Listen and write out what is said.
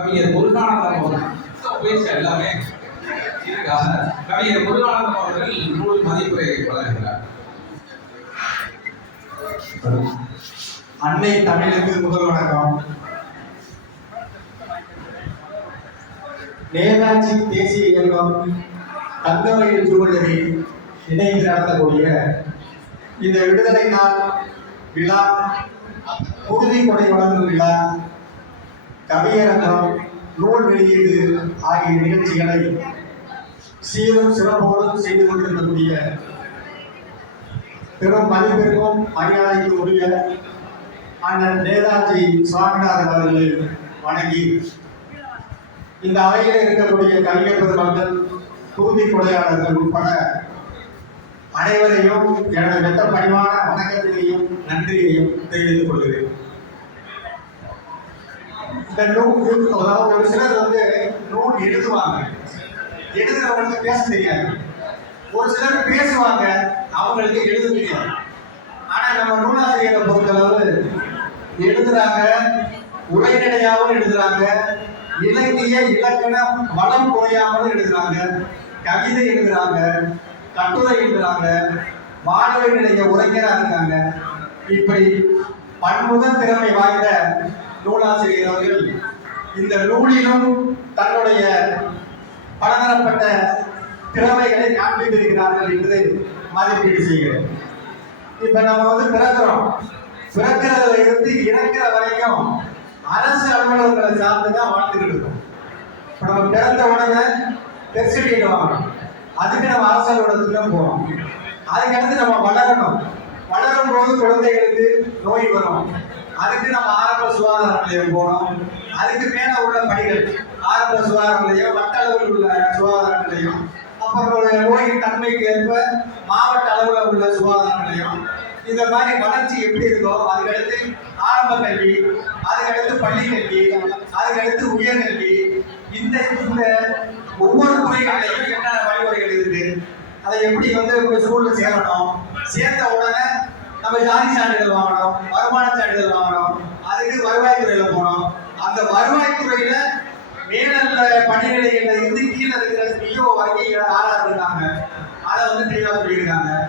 கவிஞர் முருகானந்தம் அவர்கள் பேச எல்லாமே கவிஞர் முருகானந்தம் அவர்கள் நூல் மதிப்புரை வழங்குகிறார். அன்னை தமிழுக்கு முதல் வணக்கம். நேதாஜி தேசிய இயக்கம் தங்கமயில் ஜுவல்லரி இணைந்து நடத்தக்கூடிய இந்த விடுதலை நாள் விழா, உறுதி கொடை வழங்கும் விழா, கவியரங்கம், நூல் வெளியீடு ஆகிய நிகழ்ச்சிகளை சீரும் சிறப்போடும் செய்து கொண்டிருக்கக்கூடிய பெரும் மதிப்பிற்கும் மரியாதைக்கு உரிய அண்ணன் நேதாஜி சுவாமிநாதன் அவர்களை வணங்கி, இந்த அவையில் இருக்கக்கூடிய கவிஞர் பெருமக்கள், தூதி கொடையாளர்கள் உட்பட அனைவரையும் எனது மெத்த பணிவான வணக்கத்தினையும் நன்றியையும் தெரிவித்துக் கொள்கிறேன். இந்த நூல், அதாவது ஒரு சிலர் நூல் எழுதுவாங்க, எழுதுறவங்களுக்கு பேச தெரியாது. ஒரு சிலர் பேசுவாங்க, அவங்களுக்கு எழுத தெரியாது. ஆனா நம்ம நூலாசிரியரை பொறுத்தளவு எழுதுறாங்க, உரைநடையாகவும் எழுதுறாங்க, இலக்கிய இலக்கண வளம் குறையாமலும் எழுதுறாங்க, கவிதை எழுதுறாங்க, கட்டுரை எழுதுறாங்க, வாழ்வை நிலைய உரைஞரா இருக்காங்க. இப்படி பன்முக திறமை வாய்ந்த நூலாசிரியர் அவர்கள் இந்த நூலிலும் தன்னுடைய பலதரப்பட்ட திறமைகளை காண்பித்திருக்கிறார்கள் என்று மதிப்பீடு செய்கிறேன். இப்ப நம்ம பிறக்கிறோம், பிறக்கிறதுல இருந்து இறக்கிற வரைக்கும் அரசு அலுவலகங்களை சார்ந்துதான் வாழ்ந்துட்டு இருக்கோம். இப்ப நம்ம பிறந்த உடனே டெஸ்ட் சர்டிஃபிகேட் வாங்கணும், அதுக்கு நம்ம அரசு அலுவலகத்துக்கு போறோம். அதுக்கடுத்து நம்ம வளரணும், வளரும் போது குழந்தைகளுக்கு நோய் வரும், அதுக்கு நம்ம ஆரம்ப சுகாதார நிலையம் போகணும். அதுக்கு மேல உள்ள பணிகள் ஆரம்ப சுகாதார நிலையம், வட்ட அளவில் உள்ள சுகாதார நிலையம், அப்புறம் நோயின் தன்மைக்கு ஏற்ப மாவட்ட அளவில் உள்ள சுகாதார நிலையம். இந்த மாதிரி வளர்ச்சி எப்படி இருக்கோ அதுக்கடுத்து ஆரம்ப கல்வி, அதுக்கடுத்து பள்ளி கல்வி, அதுக்கடுத்து உயர்கல்வி. இந்த ஒவ்வொரு துறைகளிலையும் என்னென்ன வழிமுறைகள் இருக்கு, அதை எப்படி ஸ்கூல்ல சேரணும், சேர்ந்த உடனே நம்ம ஜாதி சான்றிதழ் வாங்கணும், வருமான சான்றிதழ் வாங்கணும், அதுக்கு வருவாய்த்துறையில போனோம். அந்த வருவாய்த்துறையில மேல பணிநிலைகள்ல இருந்து கீழே இருக்கிற பிஓ வரைக்கும் ஆளா இருக்காங்க, அதை தெளிவா சொல்லியிருக்காங்க.